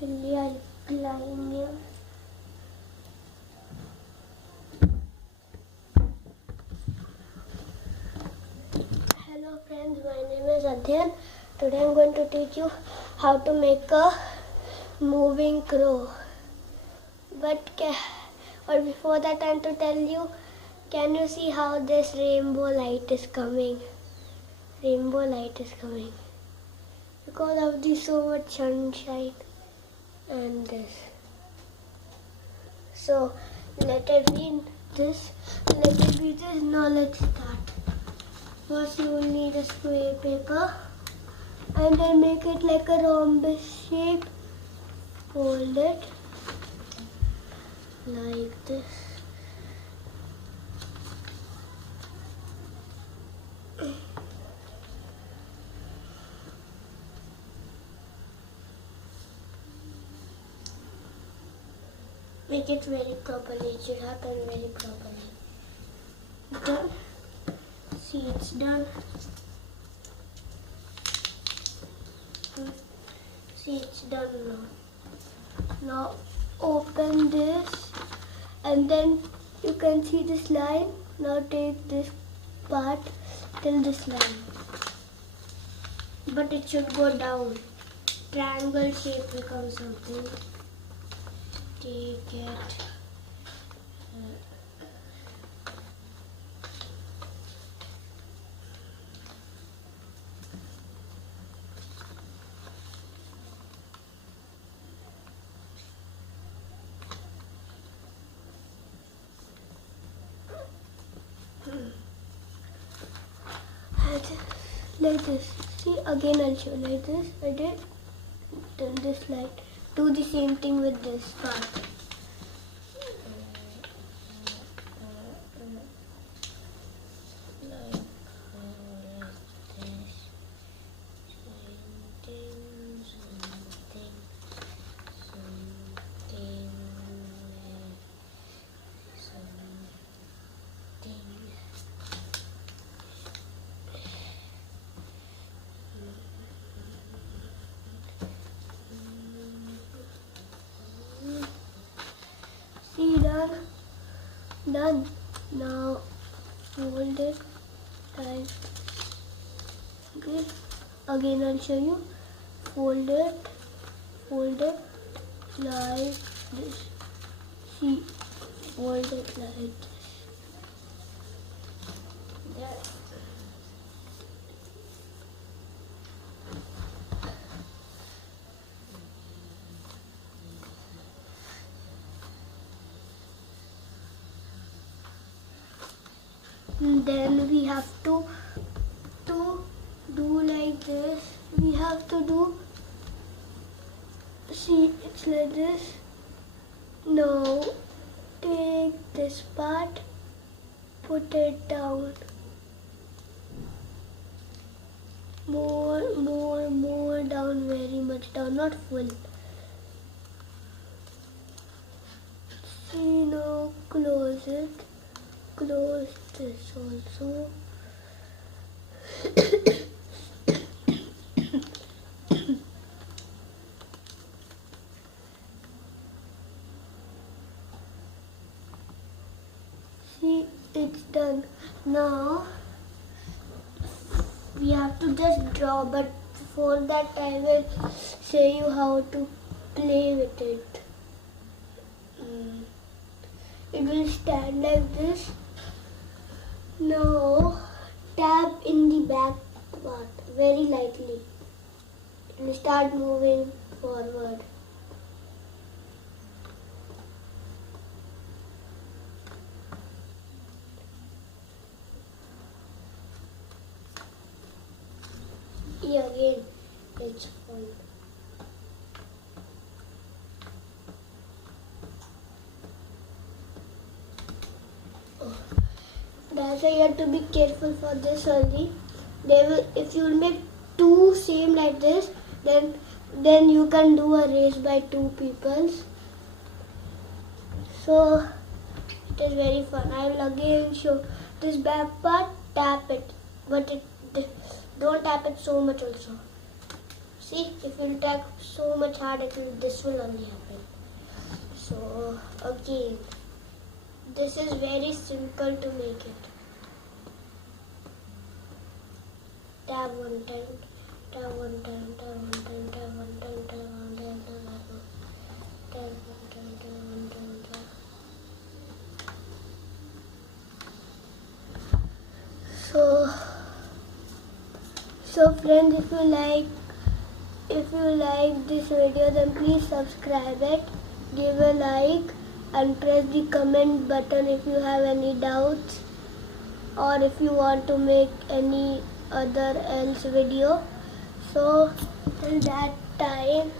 We are applying here. Hello friends, my name is Adhyan. Today I am going to teach you how to make a moving crow. But before that I am to tell you, can you see how this rainbow light is coming? Rainbow light is coming because of the so much sunshine and this. So let it be this. Now let's start. First you will need a square paper and then make it like a rhombus shape. Fold it like this. Make it very properly. It should happen very properly. Done. See, it's done. See, it's done now. Now open this and then you can see this line. Now take this part till this line. But it should go down. Triangle shape becomes something. Take it. Like this. See, again I'll show like this. I did. Then this light. Do the same thing with this part. See, done. Done. Now fold it tight. Okay. Again I'll show you. Fold it like this. See, fold it like this. There. Then we have to do like this. We have to do, see, it's like this. Now take this part, put it down. More down, very much down, not full. See, now close it. Close this also. See, it's done. Now we have to just draw, but before that I will show you how to play with it. It will stand like this. Now tap in the back part very lightly. It will start moving forward. Again, it's fun. That's why you have to be careful for this only. If you will make two same like this, then you can do a race by two people. So it is very fun. I will again show this back part. Tap it, but don't tap it so much also. See, if you tag so much hard, this will only happen. So again, this is very simple to make it. Tap one time, tap one time, tap one time, tap one time, tap one time, tap one time, tap one time, tap one time, tap. So friends, if you like this video, then please subscribe it, give a like, and press the comment button if you have any doubts, or if you want to make any other else video. So till that time